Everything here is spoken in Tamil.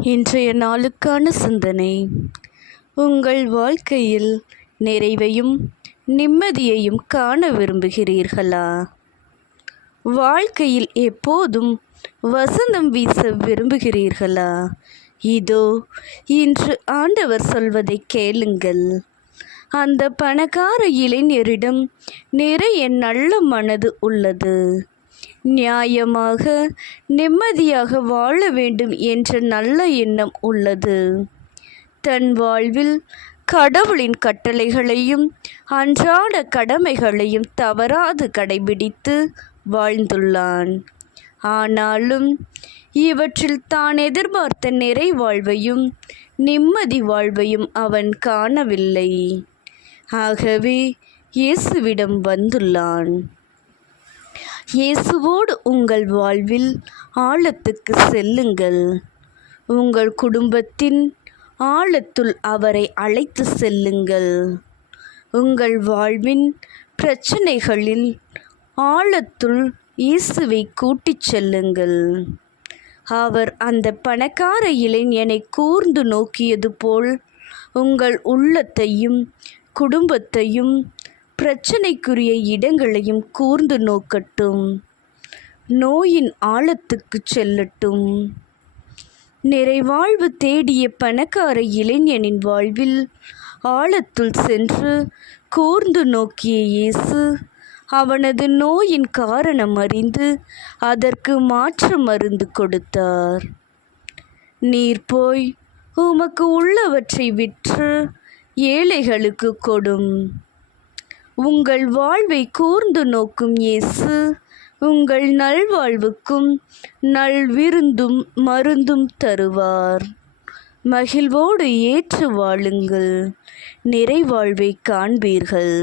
இன்றைய நாளுக்கான சிந்தனை. உங்கள் வாழ்க்கையில் நிறைவையும் நிம்மதியையும் காண விரும்புகிறீர்களா? வாழ்க்கையில் எப்போதும் வசந்தம் வீச விரும்புகிறீர்களா? இதோ இன்று ஆண்டவர் சொல்வதை கேளுங்கள். அந்த பணக்கார இளைஞரிடம் நிறைய நல்ல மனது உள்ளது. நியாயமாக நிம்மதியாக வாழ வேண்டும் என்ற நல்ல எண்ணம் உள்ளது. தன் வாழ்வில் கடவுளின் கட்டளைகளையும் அன்றாட கடமைகளையும் தவறாது கடைபிடித்து வாழ்ந்துள்ளான். ஆனாலும் இவற்றில் தான் எதிர்பார்த்த நிறை வாழ்வையும் நிம்மதி வாழ்வையும் அவன் காணவில்லை. ஆகவே இயேசுவிடம் வந்துள்ளான். இயேசுவோடு உங்கள் வாழ்வில் ஆழத்துக்கு செல்லுங்கள். உங்கள் குடும்பத்தின் ஆழத்துள் அவரை அழைத்து செல்லுங்கள். உங்கள் வாழ்வின் பிரச்சனைகளில் ஆழத்துள் இயேசுவை கூட்டிச் செல்லுங்கள். அவர் அந்த பணக்கார இளைஞனை கூர்ந்து நோக்கியது போல் உங்கள் உள்ளத்தையும் குடும்பத்தையும் பிரச்சனைக்குரிய இடங்களையும் கூர்ந்து நோக்கட்டும். நோயின் ஆழத்துக்கு செல்லட்டும். நிறைவாழ்வு தேடிய பணக்கார இளைஞனின் வாழ்வில் ஆழத்துள் சென்று கூர்ந்து நோக்கிய இயேசு அவனது நோயின் காரணம் அறிந்து அதற்கு மாற்று மருந்து கொடுத்தார். நீர் போய் உமக்கு உள்ளவற்றை விற்று ஏழைகளுக்கு கொடும். உங்கள் வாழ்வை கூர்ந்து நோக்கும் இயேசு உங்கள் நல்வாழ்வுக்கும் நல்விருந்தும் மருந்தும் தருவார். மகிழ்வோடு ஏற்று வாழுங்கள் நிறைவாழ்வை காண்பீர்கள்.